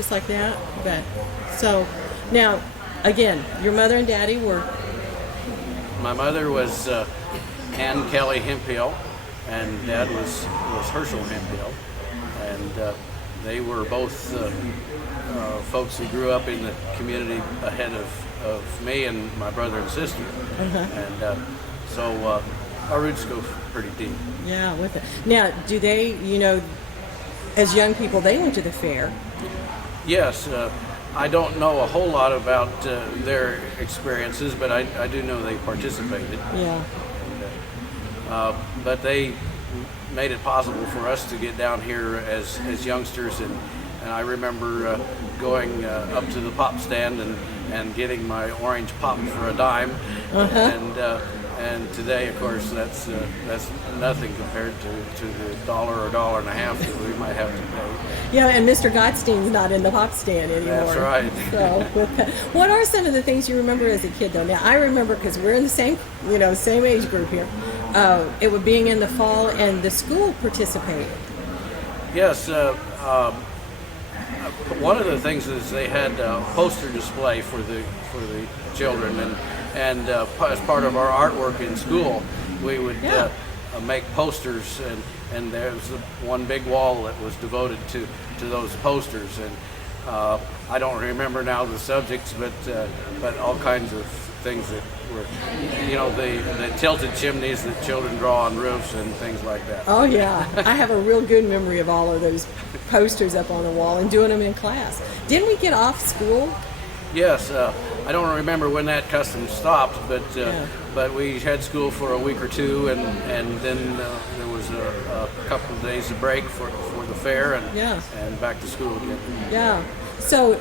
just like that. But so now, again, your mother and daddy were. My mother was Ann Kelly Hemphill, and Dad was Herschel Hemphill, and they were both folks who grew up in the community ahead of me and my brother and sister, and so our roots go pretty deep. Yeah, with it. Now, do they, as young people, they went to the fair? Yes. I don't know a whole lot about their experiences, but I do know they participated. Yeah. But they made it possible for us to get down here as youngsters, and I remember going up to the pop stand and getting my orange pop for a dime, and today, of course, that's nothing compared to the $1 or $1.50 that we might have to pay. Yeah, and Mr. Gottstein's not in the pop stand anymore. That's right. So, what are some of the things you remember as a kid, though? Now, I remember, because we're in the same age group here. It was being in the fall, and the school participated. Yes. One of the things is they had a poster display for the children, and as part of our artwork in school, we would make posters, and there was one big wall that was devoted to those posters, and I don't remember now the subjects, but all kinds of things that were, the tilted chimneys that children draw on roofs and things like that. Oh yeah, I have a real good memory of all of those posters up on the wall and doing them in class. Didn't we get off school? Yes, I don't remember when that custom stopped, but we had school for a week or two, and then there was a couple of days of break for the fair, and back to school again. Yeah. So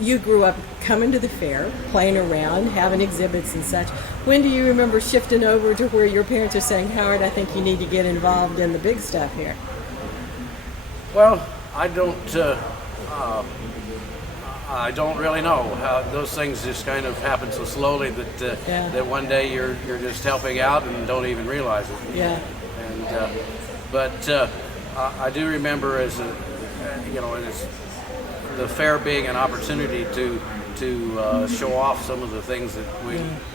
you grew up coming to the fair, playing around, having exhibits and such. When do you remember shifting over to where your parents are saying, Howard, I think you need to get involved in the big stuff here? Well, I don't really know how those things just kind of happen so slowly that one day you're just helping out and don't even realize it. Yeah. And but I do remember as the fair being an opportunity to show off some of the things that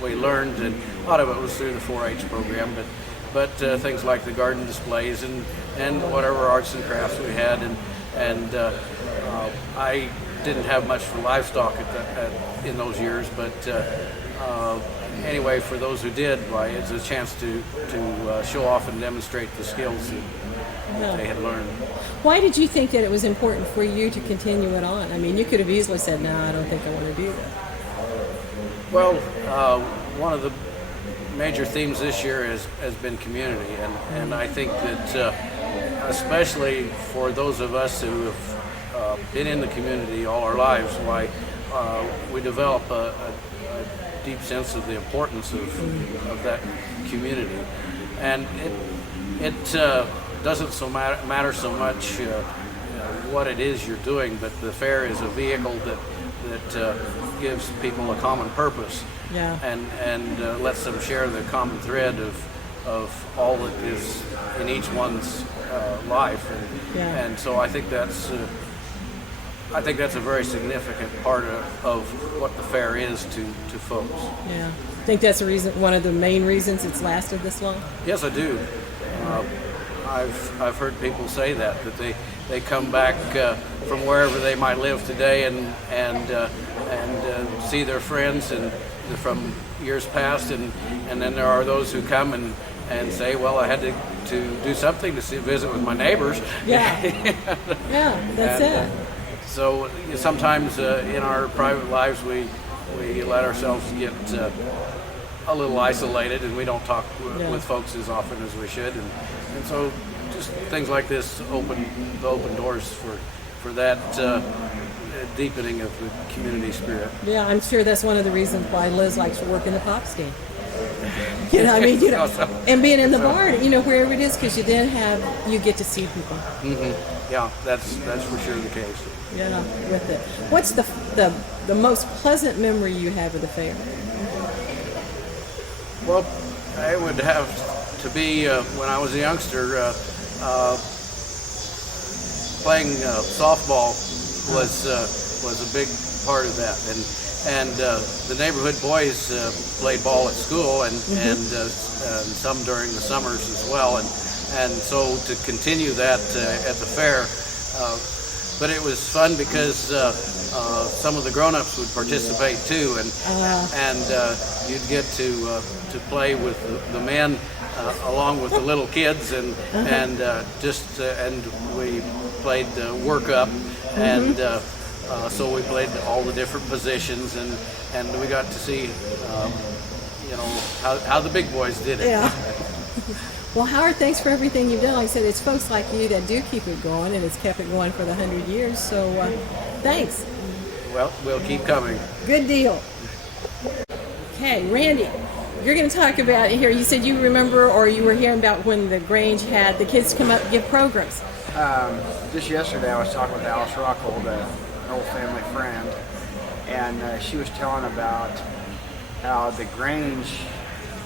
we learned, and a lot of it was through the 4-H program, but things like the garden displays and whatever arts and crafts we had, and I didn't have much for livestock in those years, but anyway, for those who did, it's a chance to show off and demonstrate the skills that they had learned. Why did you think that it was important for you to continue it on? I mean, you could have easily said, no, I don't think I want to do that. Well, one of the major themes this year has been community, and I think that especially for those of us who have been in the community all our lives, we develop a deep sense of the importance of that community, and it doesn't matter so much what it is you're doing, but the fair is a vehicle that gives people a common purpose, and lets them share the common thread of all that is in each one's life, and so I think that's a very significant part of what the fair is to folks. Yeah, I think that's one of the main reasons it's lasted this long. Yes, I do. I've heard people say that they come back from wherever they might live today and see their friends and from years past, and then there are those who come and say, well, I had to do something to visit with my neighbors. Yeah, that's it. So sometimes in our private lives we let ourselves get a little isolated, and we don't talk with folks as often as we should, and so just things like this open doors for that deepening of the community spirit. Yeah, I'm sure that's one of the reasons why Liz likes to work in the pop stand. And being in the barn, wherever it is, because you get to see people. Mm-hmm. Yeah, that's for sure the case. Yeah, with it. What's the most pleasant memory you have of the fair? Well, it would have to be when I was a youngster, playing softball was a big part of that, and the neighborhood boys played ball at school, and some during the summers as well, and so to continue that at the fair. But it was fun because some of the grown-ups would participate too, and you'd get to play with the men along with the little kids, and we played work up, and so we played all the different positions, and we got to see how the big boys did it. Yeah. Well, Howard, thanks for everything you've done. Like I said, it's folks like you that do keep it going, and it's kept it going for the 100 years. So, thanks. Well, we'll keep coming. Good deal. Okay, Randy, you're going to talk about here. You said you remember, or you were hearing about when the Grange had the kids come up and give programs. Just yesterday, I was talking with Alice Rockhold, an old family friend, and she was telling about how the Grange.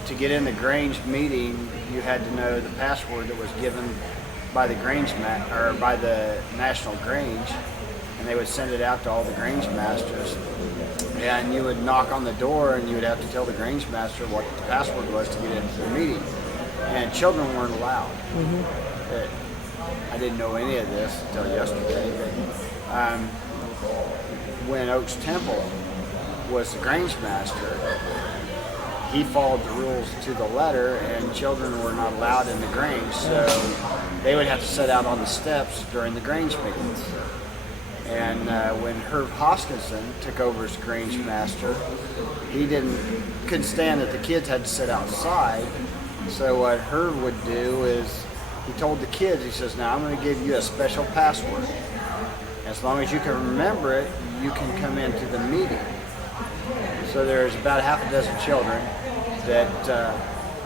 To get in the Grange meeting, you had to know the password that was given by the by the National Grange, and they would send it out to all the Grange masters. And you would knock on the door, and you would have to tell the Grange master what the password was to get into the meeting. And children weren't allowed. I didn't know any of this until yesterday. But, when Oaks Temple was the Grange master, he followed the rules to the letter, and children were not allowed in the Grange, so they would have to sit out on the steps during the Grange meetings. And when Herb Hoskinson took over as Grange master, he couldn't stand that the kids had to sit outside. So what Herb would do is he told the kids, he says, "Now I'm going to give you a special password. As long as you can remember it, you can come into the meeting." So there's about half a dozen children that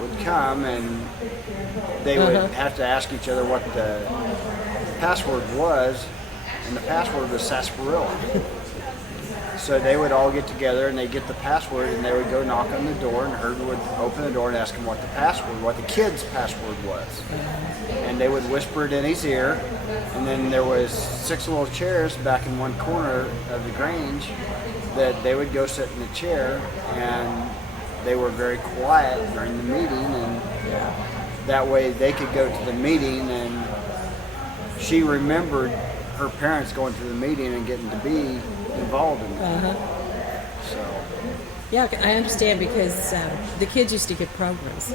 would come, and they would have to ask each other what the password was, and the password was sarsaparilla. So they would all get together, and they'd get the password, and they would go knock on the door, and Herb would open the door and ask them what the kids' password was. And they would whisper it in his ear, and then there was 6 little chairs back in one corner of the Grange that they would go sit in the chair, and they were very quiet during the meeting, and that way they could go to the meeting. And she remembered her parents going to the meeting and getting to be involved in it. So yeah, I understand, because the kids used to give programs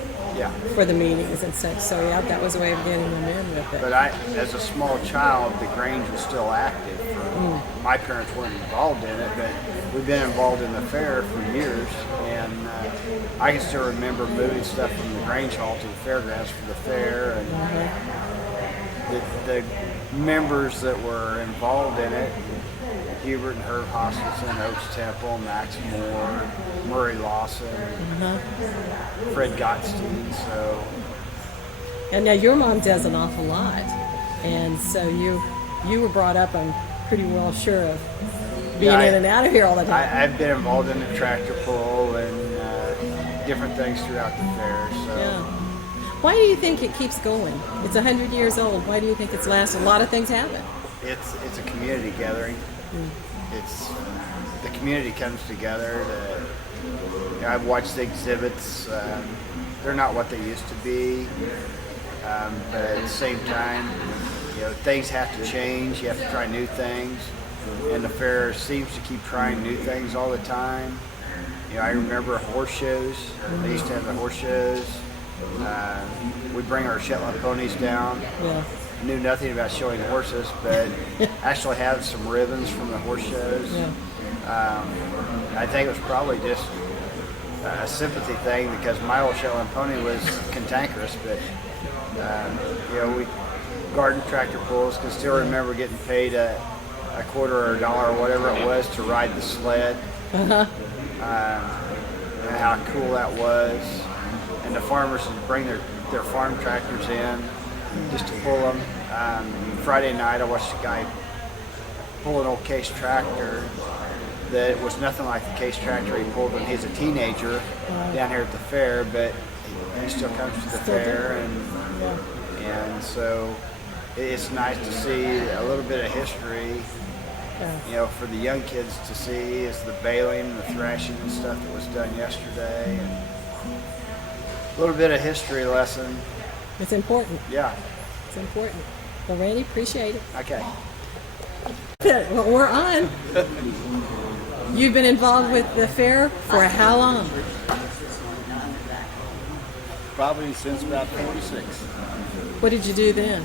for the meetings and such. So yeah, that was a way of getting them in with it. But as a small child, the Grange was still active. My parents weren't involved in it, but we've been involved in the fair for years, and I can still remember moving stuff from the Grange Hall to the fairgrounds for the fair, and the members that were involved in it: Hubert and Herb Hoskinson, Oaks Temple, Max Moore, Murray Lawson, Fred Gottstein. So, and now your mom does an awful lot, and so you were brought up, I'm pretty well sure, of being in and out of here all the time. I've been involved in the tractor pull and different things throughout the fair. So. Yeah. Why do you think it keeps going? It's 100 years old. Why do you think it's lasted? A lot of things happen. It's a community gathering. It's the community comes together. I've watched the exhibits. They're not what they used to be, but at the same time, things have to change. You have to try new things, and the fair seems to keep trying new things all the time. I remember horse shows. They used to have the horse shows. We'd bring our Shetland ponies down. Yeah. Knew nothing about showing horses, but actually had some ribbons from the horse shows. Yeah. I think it was probably just a sympathy thing, because my old Shetland pony was cantankerous, but we garden tractor pulls. Can still remember getting paid a quarter or a dollar or whatever it was to ride the sled. And how cool that was. And the farmers would bring their farm tractors in just to pull them. Friday night I watched a guy pull an old Case tractor that was nothing like the Case tractor he pulled when he was a teenager down here at the fair, but he still comes to the fair, and so it's nice to see a little bit of history Yeah. For the young kids to see is the baling, the thrashing and stuff that was done yesterday, and a little bit of history lesson. It's important. Yeah. It's important. Well, Randy, appreciate it. Okay. Well, we're on. You've been involved with the fair for how long? Probably since about 46. What did you do then?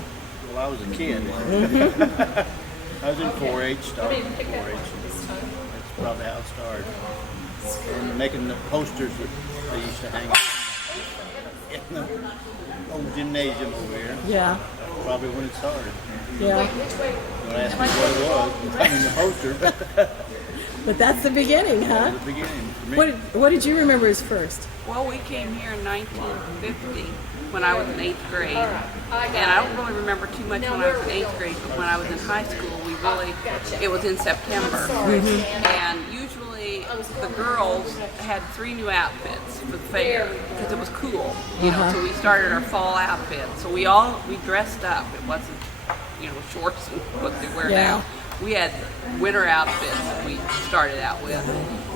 Well, I was a kid. I was in 4-H, started in 4-H. That's probably how it started. And making the posters that they used to hang in the old gymnasium over here. Yeah. Probably when it started. Yeah. Don't ask me what it was. I mean the poster, But that's the beginning, huh? the beginning for me. What did you remember as first? Well, we came here in 1950 when I was in 8th grade. And I don't really remember too much when I was in 8th grade, but when I was in high school, it was in September. And usually the girls had 3 new outfits for the fair because it was cool, so we started our fall outfit. So we dressed up. It wasn't, shorts and what they wear now. We had winter outfits that we started out with.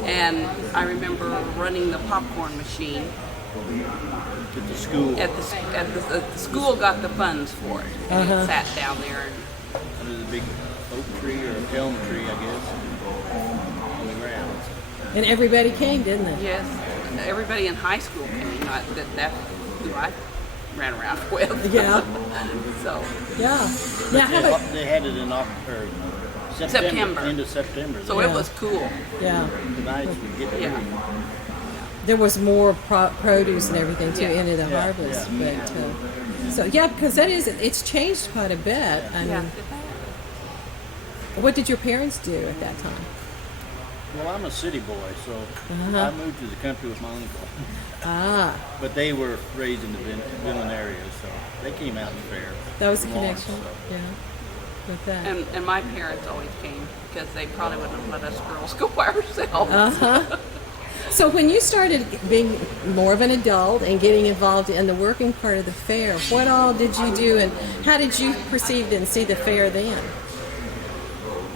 And I remember running the popcorn machine At the school, at the school got the funds for it. And it sat down there. under the big oak tree or elm tree, I guess, on the grounds. And everybody came, didn't they? Yes, everybody in high school came. That's who I ran around with. Yeah. So Yeah. Now, how about, They had it in September, end of September. so it was cool. yeah, The nights would get Yeah. pretty. there was more produce and everything too Yeah. into the Yeah, harvest. yeah. But so yeah, because it's changed quite a bit. I Yeah. mean, what did your parents do at that time? Well, I'm a city boy, so I moved to the country with my uncle. Ah, But they were raised in the Vinland area, so they came out to the fair. that was the from Lawrence, connection. so. Yeah, with that. And my parents always came because they probably wouldn't have let us girls go by ourselves. So when you started being more of an adult and getting involved in the working part of the fair, what all did you do and how did you perceive and see the fair then?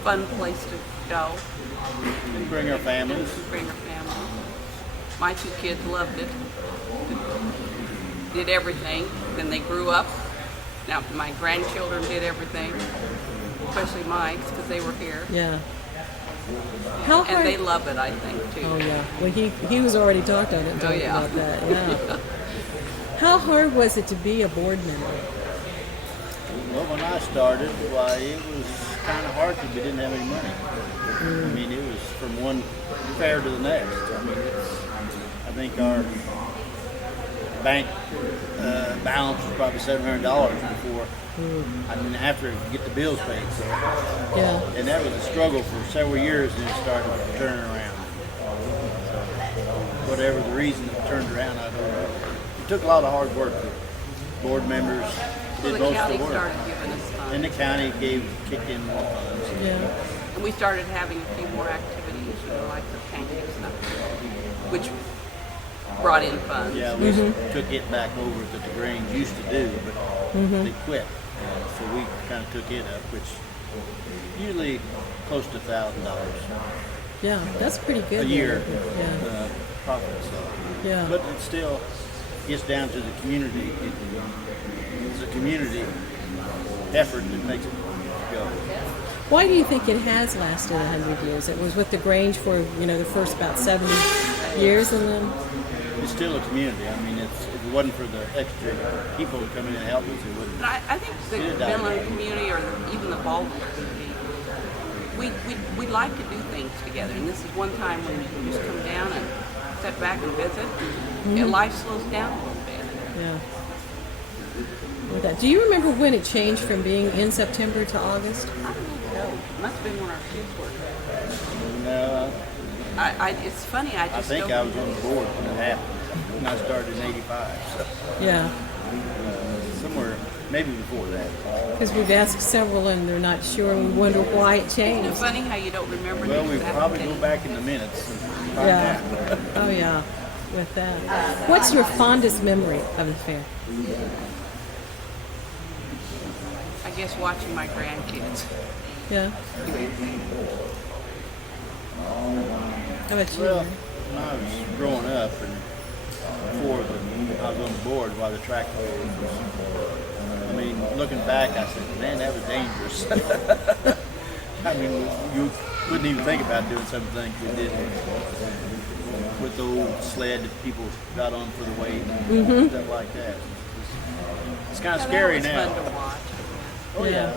Fun place to go. And bring our families. Bring our family. My 2 kids loved it. Did everything. Then they grew up. Now my grandchildren did everything, especially Mike's because they were here. Yeah. How hard? And they love it, I think, too. Oh yeah. Well, he was already talked on it and talked yeah. about that. Yeah. How hard was it to be a board member? Well, when I started, why, it was kind of hard because we didn't have any money. I mean, it was from one fair to the next. I mean, I think our bank balance was probably $700 before. I didn't have to get the bills paid. So. Yeah. And that was a struggle for several years, and it started turning around. So, whatever the reason it turned around, I don't know. It took a lot of hard work. The board members So did the most county of the work. started giving us funds. And the county kicked in more funds. Yeah. And we started having a few more activities, like the pancake stuff, which brought in funds. Yeah, we took it back over that the Grange used to do, but they quit. So we kind of took it up, which usually close to $1,000 Yeah. That's pretty good. a year Yeah. profit. So. Yeah. But it still gets down to the community. It's a community effort that makes it go. Why do you think it has lasted 100 years? It was with the Grange for the first about 70 years, and then It's still a community. I mean, if it wasn't for the extra people who come in and help us, it wouldn't. But I think the It died. Vinland community, or even the Baldwin community, we like to do things together. And this is one time when you can just come down and sit back and visit. And life slows down a little bit. yeah. With that, do you remember when it changed from being in September to August? I don't know. It must have been when our kids were. No, It's funny. I I just think don't. I was on the board when it happened. When I started in '85, so Yeah. somewhere maybe before that. Because we've asked several and they're not sure, and we wonder why it It's changed. funny how you don't remember Well, things we that probably happened. go back in the minutes and find Yeah. out. Oh yeah, with that. What's your fondest memory of the fair? I guess watching my grandkids. Yeah. How about you? Well, when I was growing up and I was on the board while the track was, I mean, looking back, I said, man, that was dangerous. I mean, you wouldn't even think about doing some things we did with the old sled that people got on for the weight and stuff like that. It's kind of scary now. Fun to watch. Oh yeah,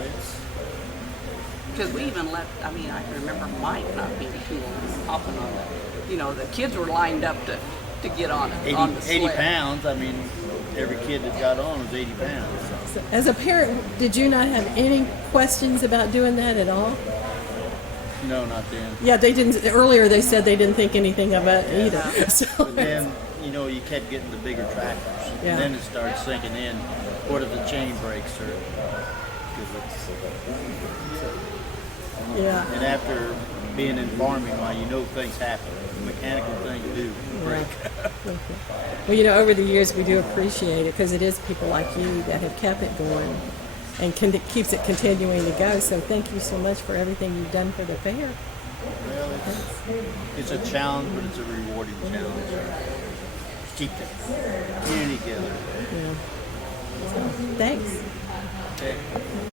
Because we even let, I mean, I can remember Mike not being too long hopping on the kids were lined up to get on it, on the sled. 80 pounds. I mean, every kid that got on was 80 pounds. So as a parent, did you not have any questions about doing that at all? No, not then. Yeah, they didn't. Earlier, they said they didn't think anything of it either. So, But then, you kept getting the bigger tractors. Yeah. And then it started sinking in. What if the chain breaks? yeah. And after being in farming, things happen. Mechanical things do break. Well, over the years, we do appreciate it because it is people like you that have kept it going and keeps it continuing to go. So thank you so much for everything you've done for the fair. Well, it's a challenge, but it's a rewarding challenge. Keep the community together. Yeah. So, thanks. Okay.